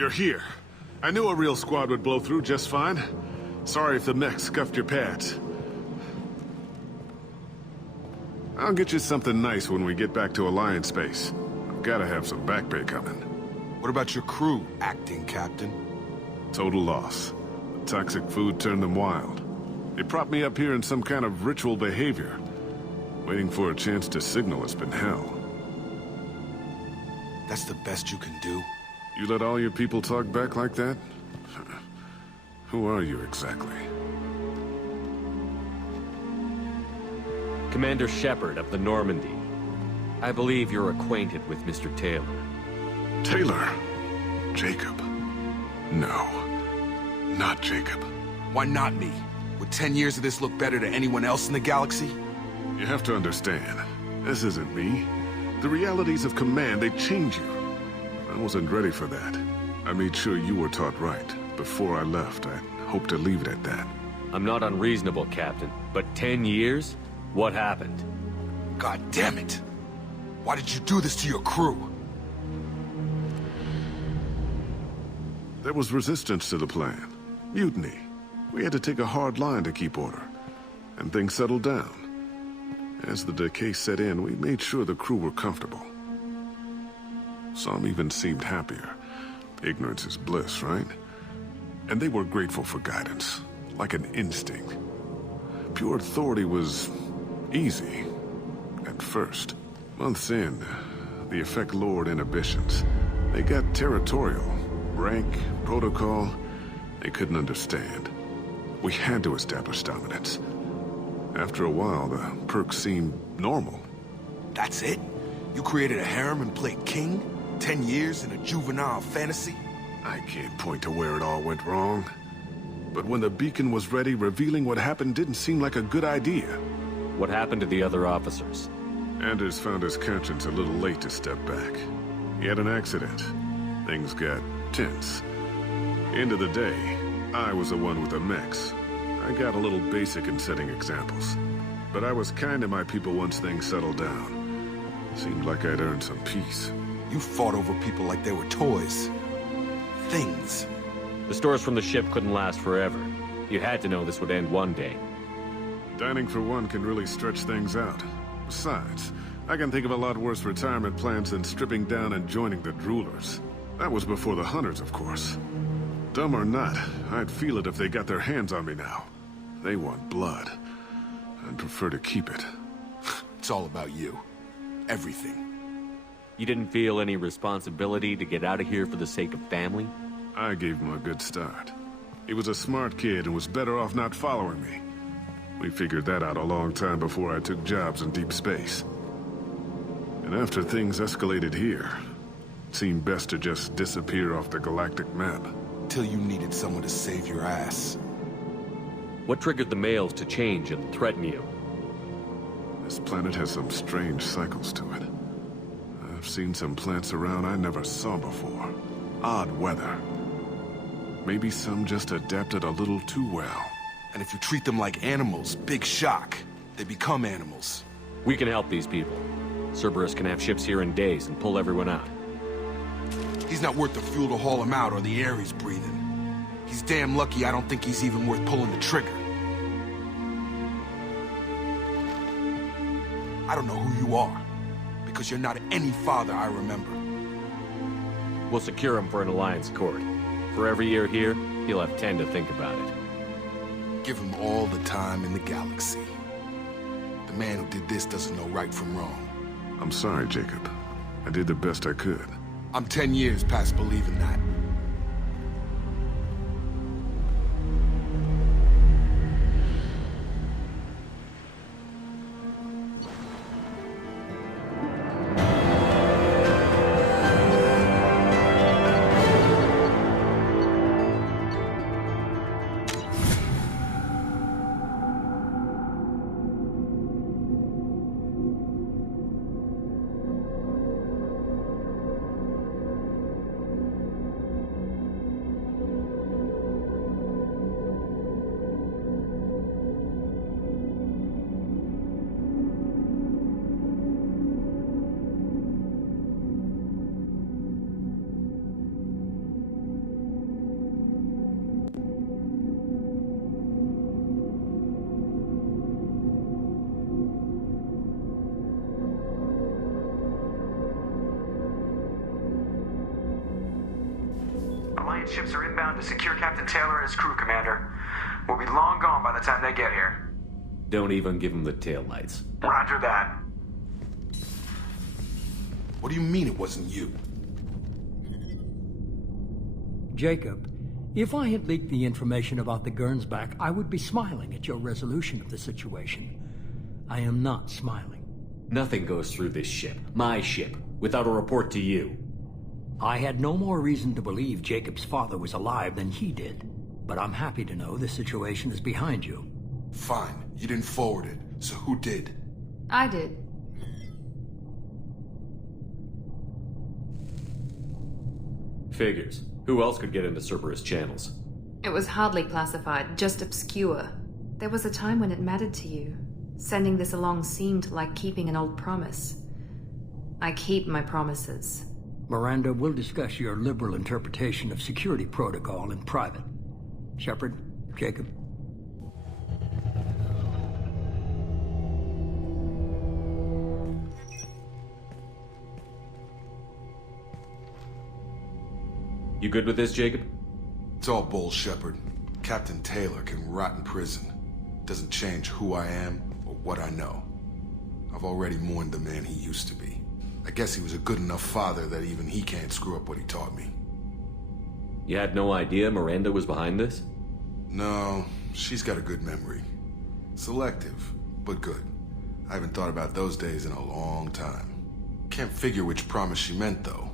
You're here. I knew a real squad would blow through just fine. Sorry if the mech scuffed your pads. I'll get you something nice when we get back to Alliance base. I've gotta have some back pay coming. What about your crew, acting captain? Total loss. The toxic food turned them wild. They propped me up here in some kind of ritual behavior. Waiting for a chance to signal has been hell. That's the best you can do? You let all your people talk back like that? Who are you exactly? Commander Shepard of the Normandy. I believe you're acquainted with Mr. Taylor. Taylor? Jacob? No. Not Jacob. Why not me? Would 10 years of this look better to anyone else in the galaxy? You have to understand, this isn't me. The realities of command, they change you. I wasn't ready for that. I made sure you were taught right. Before I left, I hoped to leave it at that. I'm not unreasonable, Captain, but 10 years? What happened? God damn it! Why did you do this to your crew? There was resistance to the plan. Mutiny. We had to take a hard line to keep order. And things settled down. As the decay set in, we made sure the crew were comfortable. Some even seemed happier. Ignorance is bliss, right? And they were grateful for guidance, like an instinct. Pure authority was easy, at first. Months in, the effect lowered inhibitions. They got territorial. Rank, protocol, they couldn't understand. We had to establish dominance. After a while, the perks seemed normal. That's it? You created a harem and played king? 10 years in a juvenile fantasy? I can't point to where it all went wrong. But when the beacon was ready, revealing what happened didn't seem like a good idea. What happened to the other officers? Anders found his conscience a little late to step back. He had an accident. Things got tense. End of the day, I was the one with the mechs. I got a little basic in setting examples. But I was kind to my people once things settled down. Seemed like I'd earned some peace. You fought over people like they were toys. Things. The stores from the ship couldn't last forever. You had to know this would end one day. Dining for one can really stretch things out. Besides, I can think of a lot worse retirement plans than stripping down and joining the droolers. That was before the hunters, of course. Dumb or not, I'd feel it if they got their hands on me now. They want blood. I'd prefer to keep it. It's all about you. Everything. You didn't feel any responsibility to get out of here for the sake of family? I gave him a good start. He was a smart kid and was better off not following me. We figured that out a long time before I took jobs in deep space. And after things escalated here, it seemed best to just disappear off the galactic map. Till you needed someone to save your ass. What triggered the males to change and threaten you? This planet has some strange cycles to it. I've seen some plants around I never saw before. Odd weather. Maybe some just adapted a little too well. And if you treat them like animals, big shock. They become animals. We can help these people. Cerberus can have ships here in days and pull everyone out. He's not worth the fuel to haul him out or the air he's breathing. He's damn lucky I don't think he's even worth pulling the trigger. I don't know who you are, because you're not any father I remember. We'll secure him for an Alliance court. For every year here, he'll have 10 to think about it. Give him all the time in the galaxy. The man who did this doesn't know right from wrong. I'm sorry, Jacob. I did the best I could. I'm 10 years past believing that. Alliance ships are inbound to secure Captain Taylor and his crew, Commander. We'll be long gone by the time they get here. Don't even give him the taillights. Roger that. What do you mean it wasn't you? Jacob, if I had leaked the information about the Gernsback, I would be smiling at your resolution of the situation. I am not smiling. Nothing goes through this ship, my ship, without a report to you. I had no more reason to believe Jacob's father was alive than he did. But I'm happy to know the situation is behind you. Fine, you didn't forward it, so who did? I did. Figures. Who else could get into Cerberus channels? It was hardly classified, just obscure. There was a time when it mattered to you. Sending this along seemed like keeping an old promise. I keep my promises. Miranda, we'll discuss your liberal interpretation of security protocol in private. Shepard, Jacob. You good with this, Jacob? It's all bull, Shepard. Captain Taylor can rot in prison. Doesn't change who I am or what I know. I've already mourned the man he used to be. I guess he was a good enough father that even he can't screw up what he taught me. You had no idea Miranda was behind this? No, she's got a good memory. Selective, but good. I haven't thought about those days in a long time. Can't figure which promise she meant, though.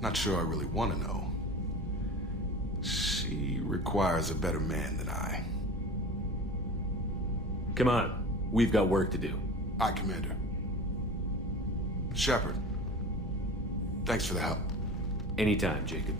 Not sure I really want to know. She requires a better man than I. Come on, we've got work to do. Aye, Commander. Shepard, thanks for the help. Anytime, Jacob.